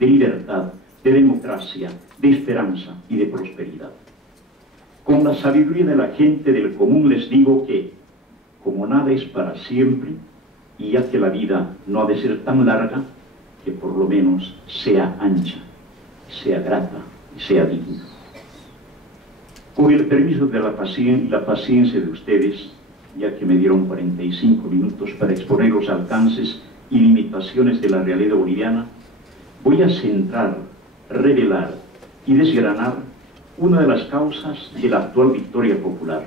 de libertad, de democracia, de esperanza y de prosperidad. Con la sabiduría de la gente del común les digo que, como nada es para siempre, y ya que la vida no ha de ser tan larga, que por lo menos sea ancha, sea grata y sea digna. Con el permiso de la paciencia de ustedes, ya que me dieron 45 minutos para exponer los alcances y limitaciones de la realidad boliviana, voy a centrar, revelar y desgranar una de las causas de la actual victoria popular: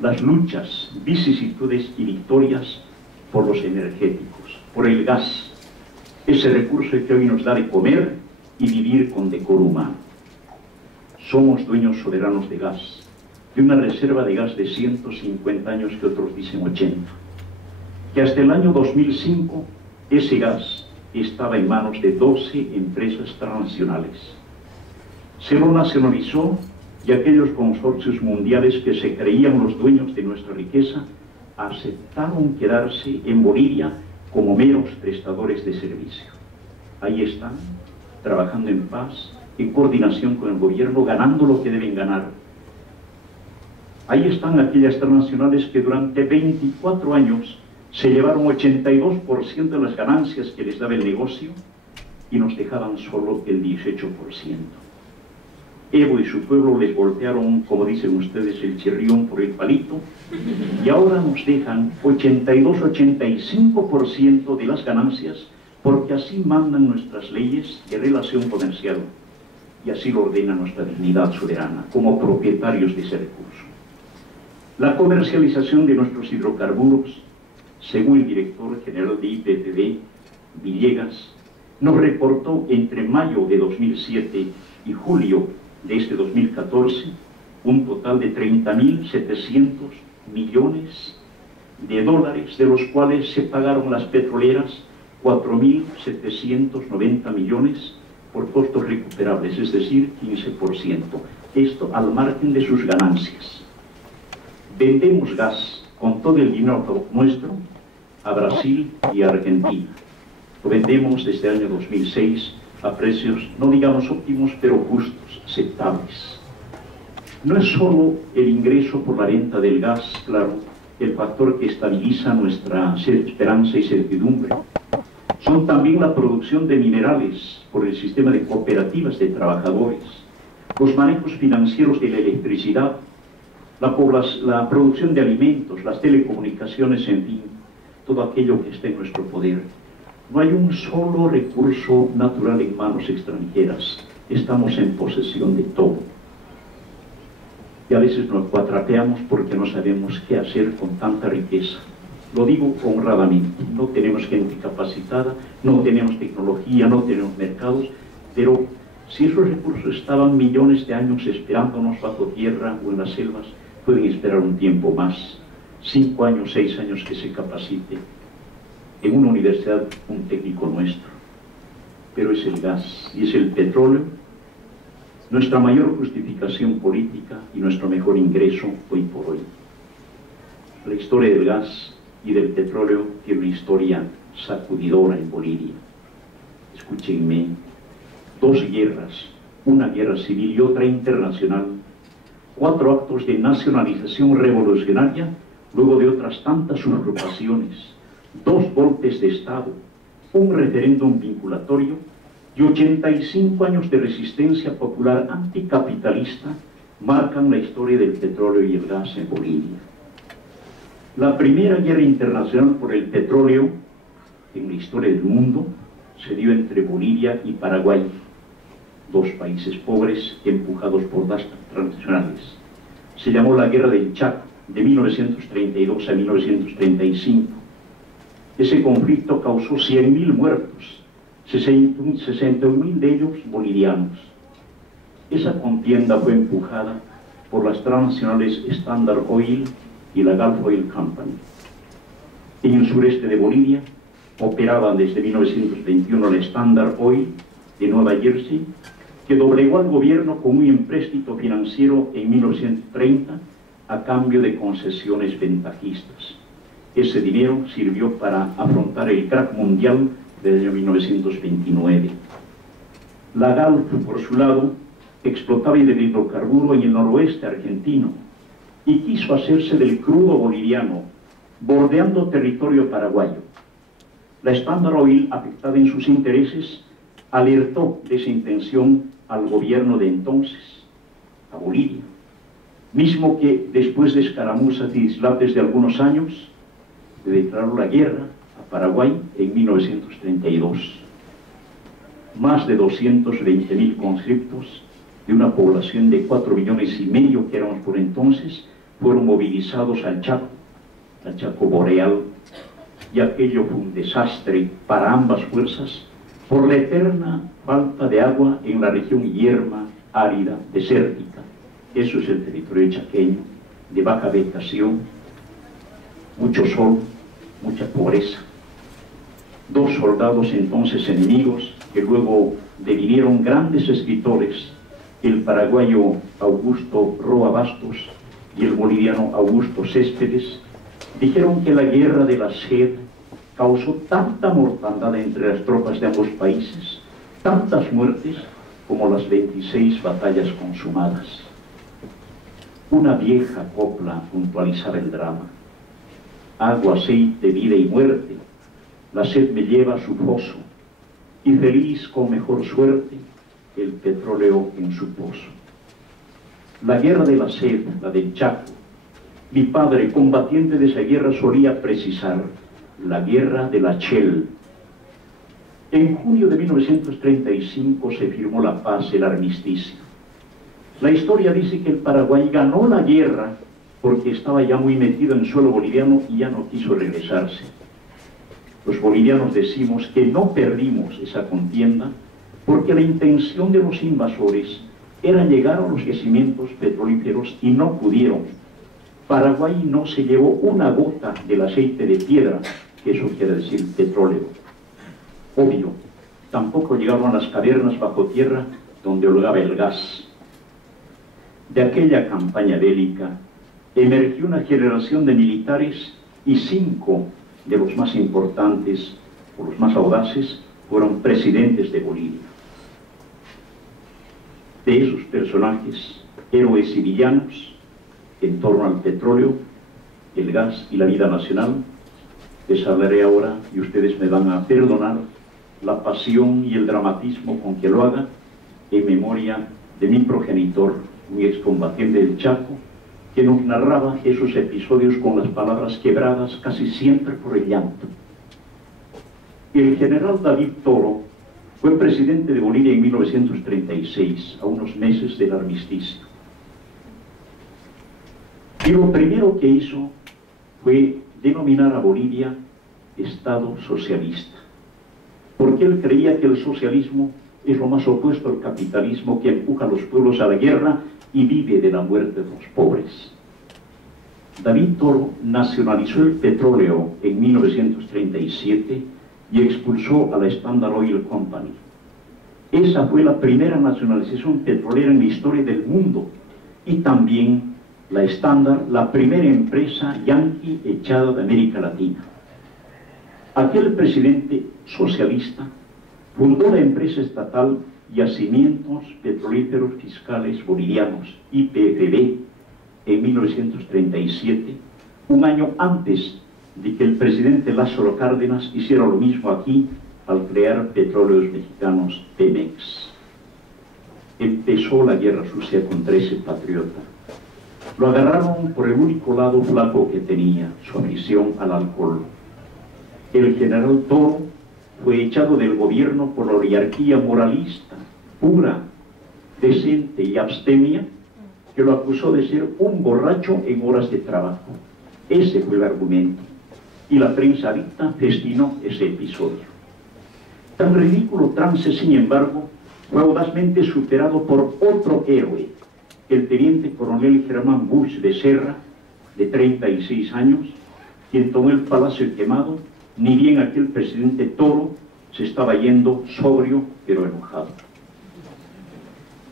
las luchas, vicisitudes y victorias por los energéticos, por el gas, ese recurso que hoy nos da de comer y vivir con decoro humano. Somos dueños soberanos de gas, de una reserva de gas de 150 años que otros dicen 80, que hasta el año 2005 ese gas estaba en manos de 12 empresas transnacionales. Se lo nacionalizó y aquellos consorcios mundiales que se creían los dueños de nuestra riqueza aceptaron quedarse en Bolivia como meros prestadores de servicio. Ahí están, trabajando en paz, en coordinación con el gobierno, ganando lo que deben ganar. Ahí están aquellas transnacionales que durante 24 años se llevaron 82% de las ganancias que les daba el negocio y nos dejaban solo el 18%. Evo y su pueblo les voltearon, como dicen ustedes, el chirrión por el palito, y ahora nos dejan 82-85% de las ganancias, porque así mandan nuestras leyes de relación comercial, y así lo ordena nuestra dignidad soberana, como propietarios de ese recurso. La comercialización de nuestros hidrocarburos, según el director general de IPTV, Villegas, nos reportó entre mayo de 2007 y julio de este 2014 un total de 30.700 millones de dólares, de los cuales se pagaron las petroleras 4.790 millones por costos recuperables, es decir, 15%. Esto al margen de sus ganancias. Vendemos gas con todo el dinero nuestro a Brasil y a Argentina. Lo vendemos desde el año 2006 a precios, no digamos óptimos, pero justos, aceptables. No es solo el ingreso por la venta del gas, claro, el factor que estabiliza nuestra esperanza y certidumbre. Son también la producción de minerales por el sistema de cooperativas de trabajadores, los manejos financieros de la electricidad, la producción de alimentos, las telecomunicaciones, en fin, todo aquello que está en nuestro poder. No hay un solo recurso natural en manos extranjeras. Estamos en posesión de todo. Y a veces nos cuatrapeamos porque no sabemos qué hacer con tanta riqueza. Lo digo honradamente. No tenemos gente capacitada, no tenemos tecnología, no tenemos mercados, pero si esos recursos estaban millones de años esperándonos bajo tierra o en las selvas, pueden esperar un tiempo más, 5 años, 6 años que se capacite en una universidad un técnico nuestro. Pero es el gas y es el petróleo nuestra mayor justificación política y nuestro mejor ingreso hoy por hoy. La historia del gas y del petróleo tiene una historia sacudidora en Bolivia. Escúchenme, 2 guerras, una guerra civil y otra internacional, 4 actos de nacionalización revolucionaria, luego de otras tantas usurpaciones, 2 golpes de Estado, un referéndum vinculatorio y 85 años de resistencia popular anticapitalista marcan la historia del petróleo y el gas en Bolivia. La primera guerra internacional por el petróleo en la historia del mundo se dio entre Bolivia y Paraguay, 2 países pobres empujados por las transnacionales. Se llamó la Guerra del Chaco, de 1932 a 1935. Ese conflicto causó 100.000 muertos, 61.000 de ellos bolivianos. Esa contienda fue empujada por las transnacionales Standard Oil y la Gulf Oil Company. En el sureste de Bolivia operaban desde 1921 la Standard Oil de Nueva Jersey, que doblegó al gobierno con un empréstito financiero en 1930 a cambio de concesiones ventajistas. Ese dinero sirvió para afrontar el crack mundial del año 1929. La Galp, por su lado, explotaba el hidrocarburo en el noroeste argentino y quiso hacerse del crudo boliviano, bordeando territorio paraguayo. La Standard Oil, afectada en sus intereses, alertó de esa intención al gobierno de entonces, a Bolivia, mismo que después de escaramuzas y dislates de algunos años, le declaró la guerra a Paraguay en 1932. Más de 220.000 conscriptos de una población de 4,5 millones que éramos por entonces, fueron movilizados al Chaco boreal, y aquello fue un desastre para ambas fuerzas por la eterna falta de agua en la región yerma, árida, desértica. Eso es el territorio chaqueño, de baja vegetación, mucho sol, mucha pobreza. 2 soldados entonces enemigos, que luego devinieron grandes escritores, el paraguayo Augusto Roa Bastos y el boliviano Augusto Céspedes, dijeron que la guerra de la sed causó tanta mortandad entre las tropas de ambos países, tantas muertes como las 26 batallas consumadas. Una vieja copla puntualizaba el drama: agua, aceite, vida y muerte, la sed me lleva a su foso, y feliz con mejor suerte el petróleo en su pozo. La guerra de la sed, la del Chaco, mi padre, combatiente de esa guerra, solía precisar: la guerra de la Shell. En junio de 1935 se firmó la paz, el armisticio. La historia dice que el Paraguay ganó la guerra porque estaba ya muy metido en suelo boliviano y ya no quiso regresarse. Los bolivianos decimos que no perdimos esa contienda porque la intención de los invasores era llegar a los yacimientos petrolíferos y no pudieron. Paraguay no se llevó una gota del aceite de piedra, que eso quiere decir petróleo. Obvio, tampoco llegaron a las cavernas bajo tierra donde holgaba el gas. De aquella campaña bélica emergió una generación de militares y 5 de los más importantes o los más audaces fueron presidentes de Bolivia. De esos personajes, héroes y villanos, en torno al petróleo, el gas y la vida nacional, les hablaré ahora y ustedes me van a perdonar la pasión y el dramatismo con que lo haga, en memoria de mi progenitor, un excombatiente del Chaco, que nos narraba esos episodios con las palabras quebradas casi siempre por el llanto. El general David Toro fue presidente de Bolivia en 1936, a unos meses del armisticio. Y lo primero que hizo fue denominar a Bolivia Estado socialista, porque él creía que el socialismo es lo más opuesto al capitalismo, que empuja a los pueblos a la guerra y vive de la muerte de los pobres. David Toro nacionalizó el petróleo en 1937 y expulsó a la Standard Oil Company. Esa fue la primera nacionalización petrolera en la historia del mundo, y también la Standard, la primera empresa yanqui echada de América Latina. Aquel presidente socialista fundó la empresa estatal Yacimientos Petrolíferos Fiscales Bolivianos, YPFB, en 1937, un año antes de que el presidente Lázaro Cárdenas hiciera lo mismo aquí al crear Petróleos Mexicanos, Pemex. Empezó la guerra sucia contra ese patriota. Lo agarraron por el único lado flaco que tenía, su afición al alcohol. El general Toro fue echado del gobierno por la oligarquía moralista, pura, decente y abstemia, que lo acusó de ser un borracho en horas de trabajo. Ese fue el argumento, y la prensa adicta festinó ese episodio. Tan ridículo trance, sin embargo, fue audazmente superado por otro héroe, el teniente coronel Germán Busch de Serra, de 36 años, quien tomó el Palacio Quemado, ni bien aquel presidente Toro se estaba yendo sobrio pero enojado.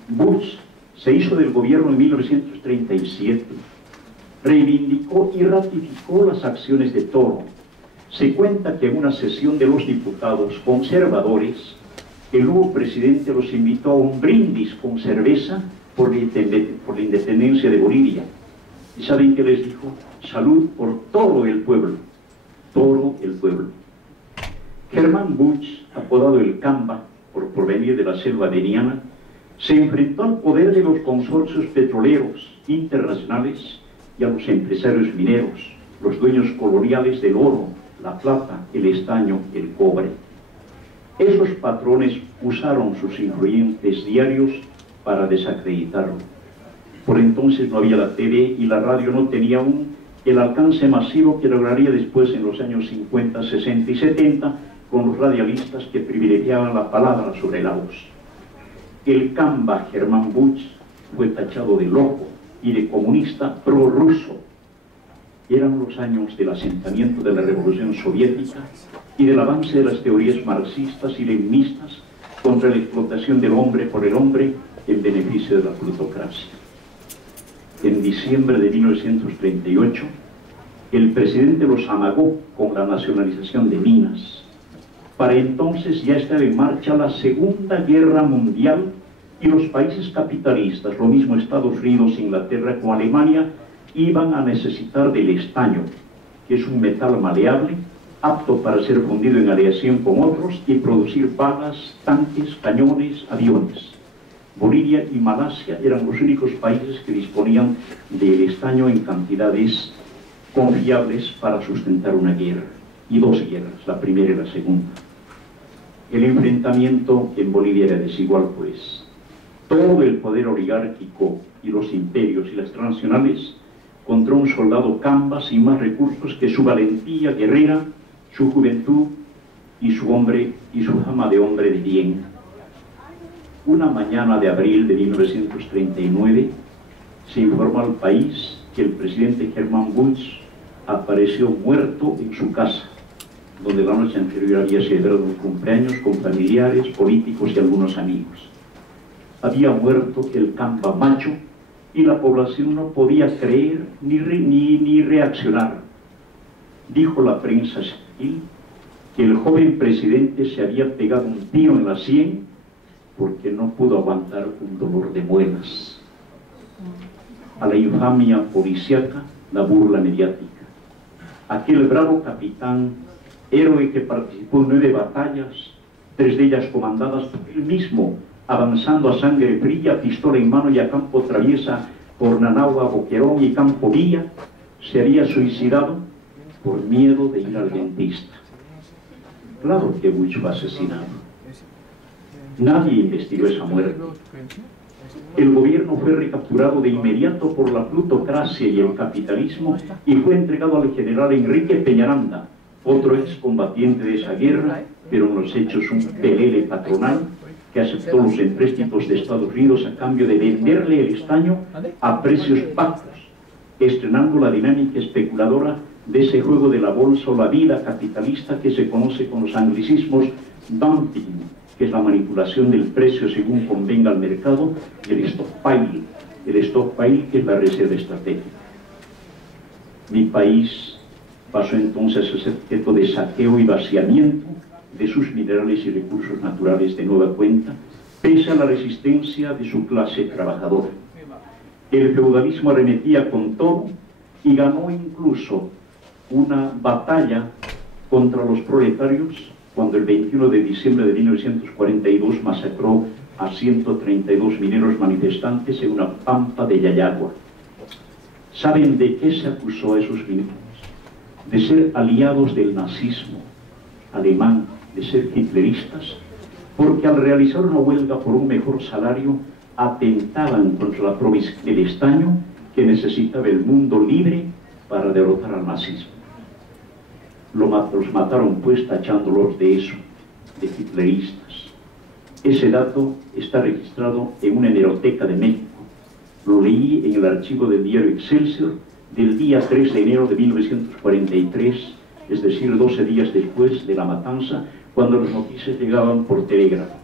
Busch se hizo del gobierno en 1937, reivindicó y ratificó las acciones de Toro. Se cuenta que en una sesión de los diputados conservadores, el nuevo presidente los invitó a un brindis con cerveza por la independencia de Bolivia. ¿Y saben qué les dijo? Salud por todo el pueblo. Todo el pueblo. Germán Busch, apodado el Camba, por provenir de la selva veniana, se enfrentó al poder de los consorcios petroleros internacionales y a los empresarios mineros, los dueños coloniales del oro, la plata, el estaño, el cobre. Esos patrones usaron sus influyentes diarios para desacreditarlo. Por entonces no había la TV y la radio no tenía aún el alcance masivo que lograría después en los años 50, 60 y 70 con los radialistas que privilegiaban la palabra sobre la voz. El Camba Germán Busch fue tachado de loco y de comunista prorruso. Eran los años del asentamiento de la Revolución Soviética y del avance de las teorías marxistas y leninistas contra la explotación del hombre por el hombre en beneficio de la plutocracia. En diciembre de 1938, el presidente los amagó con la nacionalización de minas. Para entonces ya estaba en marcha la Segunda Guerra Mundial y los países capitalistas, lo mismo Estados Unidos, Inglaterra como Alemania, iban a necesitar del estaño, que es un metal maleable, apto para ser fundido en aleación con otros y producir balas, tanques, cañones, aviones. Bolivia y Malasia eran los únicos países que disponían del estaño en cantidades confiables para sustentar una guerra, y dos guerras, la primera y la segunda. El enfrentamiento en Bolivia era desigual, pues. Todo el poder oligárquico y los imperios y las transnacionales contra un soldado Camba sin más recursos que su valentía guerrera, su juventud y su fama de hombre de bien. Una mañana de abril de 1939 se informó al país que el presidente Germán Busch apareció muerto en su casa, donde la noche anterior había celebrado un cumpleaños con familiares, políticos y algunos amigos. Había muerto el Camba macho y la población no podía creer ni reaccionar. Dijo la prensa civil que el joven presidente se había pegado un tiro en la sien porque no pudo aguantar un dolor de muelas. A la infamia policíaca, la burla mediática. Aquel bravo capitán, héroe que participó en 9 batallas, 3 de ellas comandadas por él mismo, avanzando a sangre fría, pistola en mano y a campo traviesa por Nanagua, Boquerón y Campo Villa, se había suicidado por miedo de ir al dentista. Claro que Busch fue asesinado. Nadie investigó esa muerte. El gobierno fue recapturado de inmediato por la plutocracia y el capitalismo y fue entregado al general Enrique Peñaranda, otro excombatiente de esa guerra, pero en los hechos un pelele patronal que aceptó los empréstitos de Estados Unidos a cambio de venderle el estaño a precios bajos, estrenando la dinámica especuladora de ese juego de la bolsa o la vida capitalista que se conoce con los anglicismos dumping, que es la manipulación del precio según convenga al mercado, y el stockpile, que es la reserva estratégica. Mi país pasó entonces a ser objeto de saqueo y vaciamiento de sus minerales y recursos naturales de nueva cuenta, pese a la resistencia de su clase trabajadora. El feudalismo arremetía con todo y ganó incluso una batalla contra los proletarios cuando el 21 de diciembre de 1942 masacró a 132 mineros manifestantes en una pampa de Yayagua. ¿Saben de qué se acusó a esos mineros? De ser aliados del nazismo alemán, de ser hitleristas, porque al realizar una huelga por un mejor salario atentaban contra la provisión del estaño que necesitaba el mundo libre para derrotar al nazismo. Los mataron pues tachándolos de eso, de hitleristas. Ese dato está registrado en una hemeroteca de México. Lo leí en el archivo del diario Excelsior del día 3 de enero de 1943, es decir, 12 días después de la matanza, cuando las noticias llegaban por telégrafo.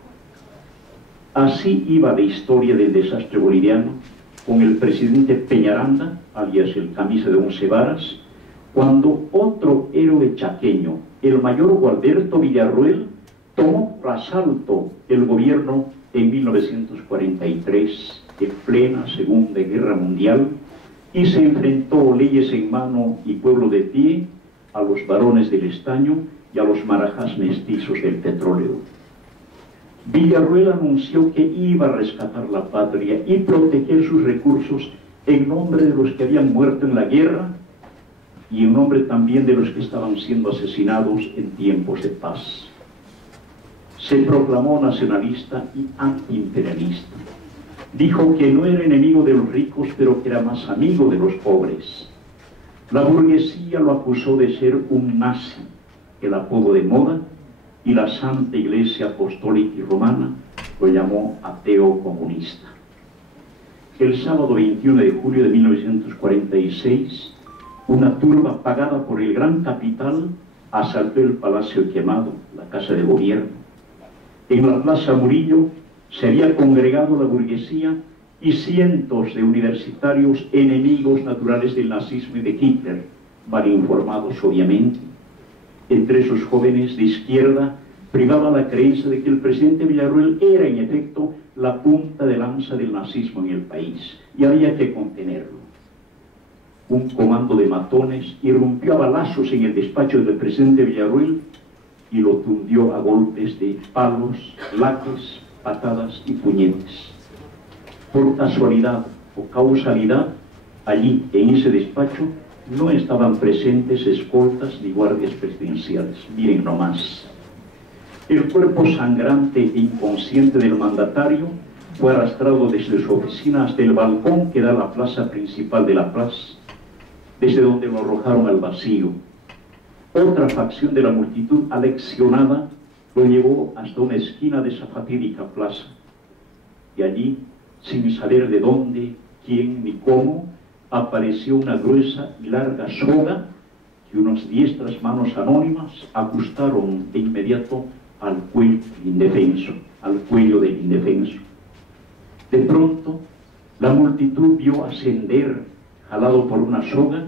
Así iba la historia del desastre boliviano, con el presidente Peñaranda, alias el camisa de 11 varas, cuando otro héroe chaqueño, el mayor Gualberto Villarroel, tomó por asalto el gobierno en 1943, en plena Segunda Guerra Mundial, y se enfrentó, leyes en mano y pueblo de pie, a los varones del estaño y a los marajás mestizos del petróleo. Villarroel anunció que iba a rescatar la patria y proteger sus recursos en nombre de los que habían muerto en la guerra y en nombre también de los que estaban siendo asesinados en tiempos de paz. Se proclamó nacionalista y antiimperialista. Dijo que no era enemigo de los ricos, pero que era más amigo de los pobres. La burguesía lo acusó de ser un nazi, el apodo de moda, y la Santa Iglesia Apostólica y Romana lo llamó ateo comunista. El sábado 21 de julio de 1946, una turba pagada por el gran capital asaltó el Palacio Quemado, la Casa de Gobierno. En la Plaza Murillo se había congregado la burguesía y cientos de universitarios enemigos naturales del nazismo y de Hitler, mal informados obviamente. Entre esos jóvenes de izquierda privaba la creencia de que el presidente Villarroel era en efecto la punta de lanza del nazismo en el país y había que contenerlo. Un comando de matones irrumpió a balazos en el despacho del presidente Villarroel y lo tundió a golpes de palos, laques, patadas y puñetes. Por casualidad o causalidad, allí en ese despacho no estaban presentes escoltas ni guardias presidenciales. Miren nomás. El cuerpo sangrante e inconsciente del mandatario fue arrastrado desde su oficina hasta el balcón que da a la plaza principal de La Paz, desde donde lo arrojaron al vacío. Otra facción de la multitud aleccionada lo llevó hasta una esquina de esa fatídica plaza. Y allí, sin saber de dónde, quién ni cómo, apareció una gruesa y larga soga que unas diestras manos anónimas ajustaron de inmediato al cuello del indefenso. De pronto, la multitud vio ascender, jalado por una soga,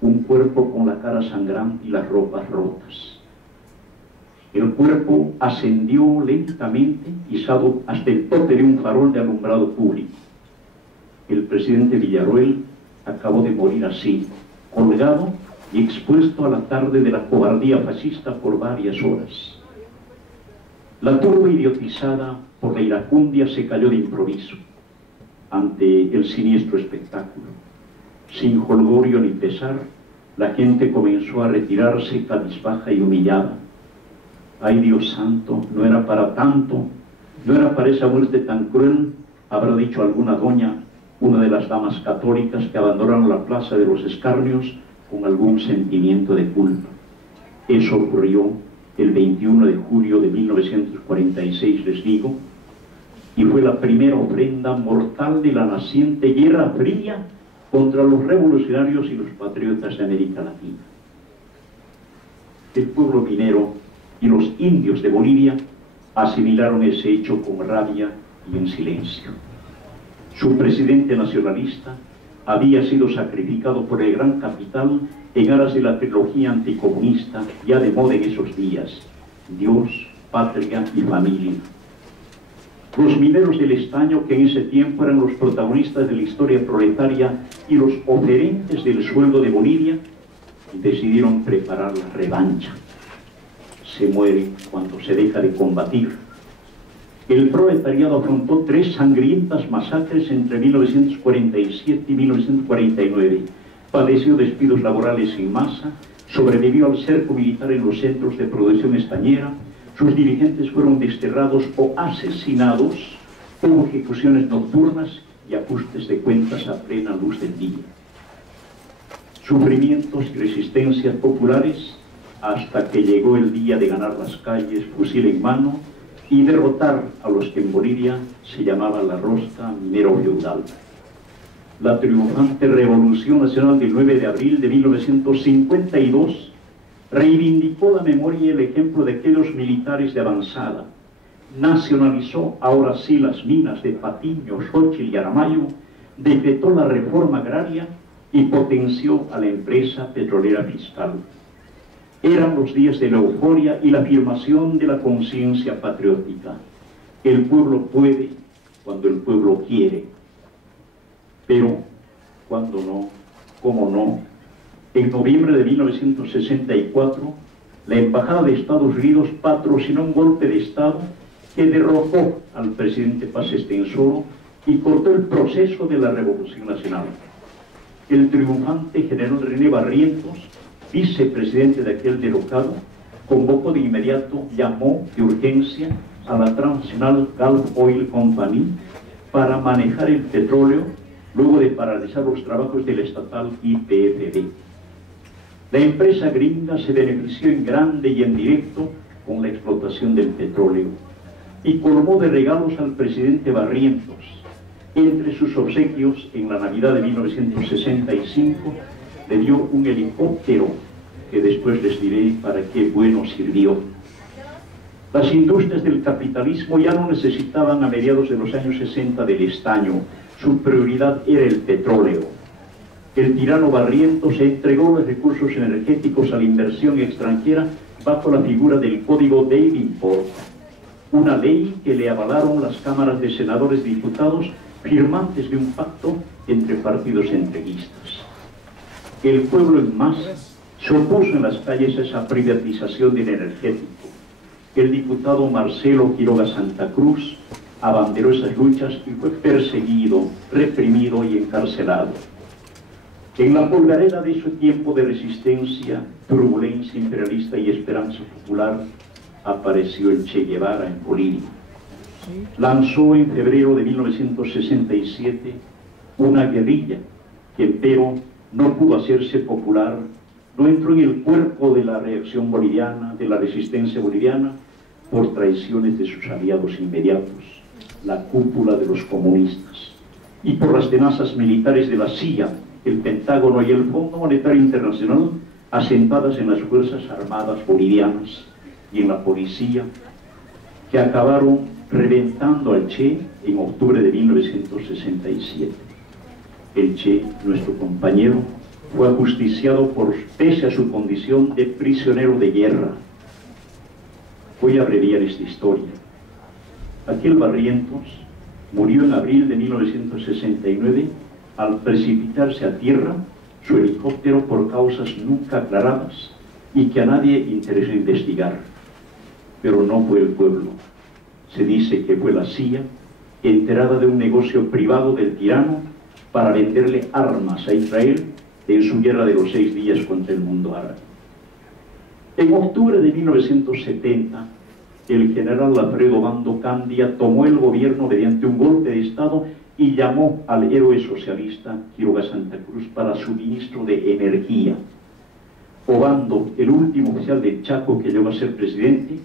un cuerpo con la cara sangrante y las ropas rotas. El cuerpo ascendió lentamente, izado hasta el tope de un farol de alumbrado público. El presidente Villarroel acabó de morir así, colgado y expuesto a la tarde de la cobardía fascista por varias horas. La turba idiotizada por la iracundia se cayó de improviso ante el siniestro espectáculo. Sin jolgorio ni pesar, la gente comenzó a retirarse cabizbaja y humillada. ¡Ay, Dios santo! No era para tanto, no era para esa muerte tan cruel, habrá dicho alguna doña, una de las damas católicas que abandonaron la Plaza de los Escarnios con algún sentimiento de culpa. Eso ocurrió el 21 de julio de 1946, les digo, y fue la primera ofrenda mortal de la naciente Guerra Fría contra los revolucionarios y los patriotas de América Latina. El pueblo minero y los indios de Bolivia asimilaron ese hecho con rabia y en silencio. Su presidente nacionalista había sido sacrificado por el gran capital en aras de la trilogía anticomunista ya de moda en esos días: Dios, patria y familia. Los mineros del estaño, que en ese tiempo eran los protagonistas de la historia proletaria y los oferentes del sueldo de Bolivia, decidieron preparar la revancha. Se muere cuando se deja de combatir. El proletariado afrontó 3 sangrientas masacres entre 1947 y 1949. Padeció despidos laborales en masa, sobrevivió al cerco militar en los centros de producción estañera, sus dirigentes fueron desterrados o asesinados, hubo ejecuciones nocturnas y ajustes de cuentas a plena luz del día. Sufrimientos y resistencias populares hasta que llegó el día de ganar las calles, fusil en mano, y derrotar a los que en Bolivia se llamaba la rosca minero-feudal. La triunfante Revolución Nacional del 9 de abril de 1952 reivindicó la memoria y el ejemplo de aquellos militares de avanzada, nacionalizó ahora sí las minas de Patiño, Xochitl y Aramayo, decretó la reforma agraria y potenció a la empresa petrolera fiscal. Eran los días de la euforia y la afirmación de la conciencia patriótica. El pueblo puede cuando el pueblo quiere. Pero, cuando no, cómo no, en noviembre de 1964, la Embajada de Estados Unidos patrocinó un golpe de Estado que derrocó al presidente Paz Estenssoro y cortó el proceso de la Revolución Nacional. El triunfante general René Barrientos, vicepresidente de aquel derrocado, convocó de inmediato, llamó de urgencia a la transnacional Gulf Oil Company para manejar el petróleo, luego de paralizar los trabajos del estatal YPFB. La empresa gringa se benefició en grande y en directo con la explotación del petróleo y colmó de regalos al presidente Barrientos. Entre sus obsequios, en la Navidad de 1965, le dio un helicóptero que después les diré para qué bueno sirvió. Las industrias del capitalismo ya no necesitaban a mediados de los años 60 del estaño. Su prioridad era el petróleo. El tirano Barrientos entregó los recursos energéticos a la inversión extranjera bajo la figura del Código Davenport, una ley que le avalaron las cámaras de senadores y diputados, firmantes de un pacto entre partidos entreguistas. El pueblo en masa se opuso en las calles a esa privatización del energético. El diputado Marcelo Quiroga Santa Cruz abanderó esas luchas y fue perseguido, reprimido y encarcelado. En la polvareda de ese tiempo de resistencia, turbulencia imperialista y esperanza popular, apareció el Che Guevara en Bolivia. Lanzó en febrero de 1967 una guerrilla que, empero, no pudo hacerse popular, no entró en el cuerpo de la reacción boliviana, de la resistencia boliviana, por traiciones de sus aliados inmediatos, la cúpula de los comunistas, y por las tenazas militares de la CIA, el Pentágono y el Fondo Monetario Internacional, asentadas en las Fuerzas Armadas bolivianas y en la policía, que acabaron reventando al Che en octubre de 1967. El Che, nuestro compañero, fue ajusticiado pese a su condición de prisionero de guerra. Voy a abreviar esta historia. Aquel Barrientos murió en abril de 1969 al precipitarse a tierra su helicóptero por causas nunca aclaradas y que a nadie interesó investigar. Pero no fue el pueblo. Se dice que fue la CIA, enterada de un negocio privado del tirano para venderle armas a Israel en su guerra de los 6 días contra el mundo árabe. En octubre de 1970, el general Alfredo Bando Candia tomó el gobierno mediante un golpe de Estado y llamó al héroe socialista Quiroga Santa Cruz para suministro de energía. Obando, el último oficial de Chaco que llegó a ser presidente,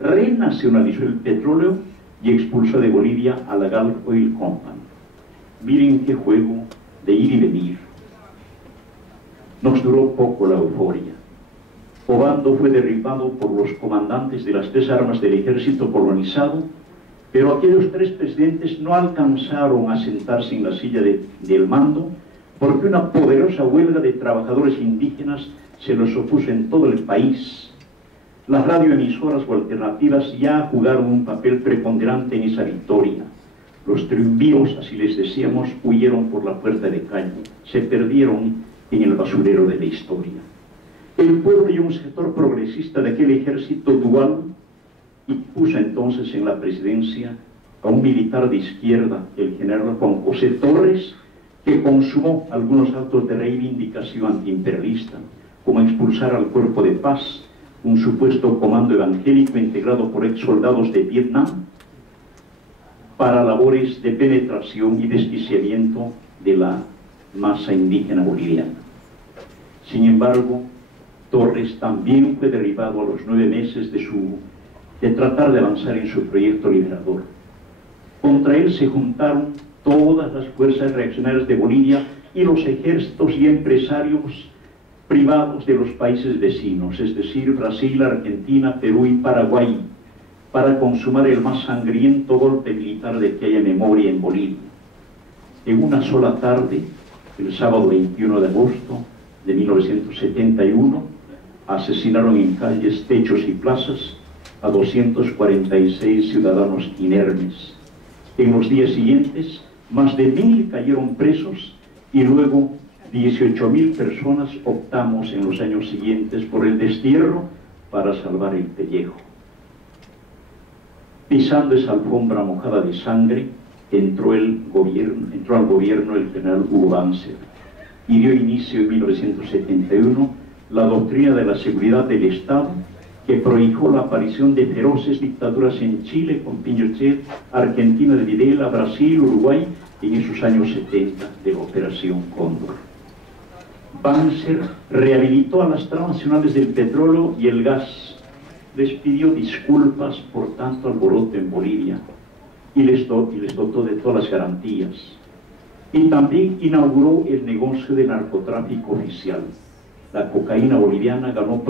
renacionalizó el petróleo y expulsó de Bolivia a la Gulf Oil Company. Miren qué juego de ir y venir. Nos duró poco la euforia. Obando fue derribado por los comandantes de las 3 armas del ejército colonizado, pero aquellos 3 presidentes no alcanzaron a sentarse en la silla del mando porque una poderosa huelga de trabajadores indígenas se los opuso en todo el país. Las radioemisoras o alternativas ya jugaron un papel preponderante en esa victoria. Los triunviros, así les decíamos, huyeron por la puerta de calle, se perdieron en el basurero de la historia. El pueblo y un sector progresista de aquel ejército dual y puso entonces en la presidencia a un militar de izquierda, el general Juan José Torres, que consumó algunos actos de reivindicación antiimperialista, como expulsar al Cuerpo de Paz, un supuesto comando evangélico integrado por ex soldados de Vietnam, para labores de penetración y desquiciamiento de la masa indígena boliviana. Sin embargo, Torres también fue derribado a los 9 meses de tratar de avanzar en su proyecto liberador. Contra él se juntaron todas las fuerzas reaccionarias de Bolivia y los ejércitos y empresarios privados de los países vecinos, es decir, Brasil, Argentina, Perú y Paraguay, para consumar el más sangriento golpe militar de que haya memoria en Bolivia. En una sola tarde, el sábado 21 de agosto de 1971, asesinaron en calles, techos y plazas a 246 ciudadanos inermes. En los días siguientes, más de 1000 cayeron presos y luego 18.000 personas optamos en los años siguientes por el destierro para salvar el pellejo. Pisando esa alfombra mojada de sangre, entró al gobierno el general Hugo Banzer y dio inicio en 1971 la doctrina de la seguridad del Estado, que prohijó la aparición de feroces dictaduras en Chile con Pinochet, Argentina de Videla, Brasil, Uruguay, en esos años 70 de la Operación Cóndor. Banzer rehabilitó a las transnacionales del petróleo y el gas, les pidió disculpas por tanto alboroto en Bolivia y les dotó de todas las garantías. Y también inauguró el negocio de narcotráfico oficial. La cocaína boliviana ganó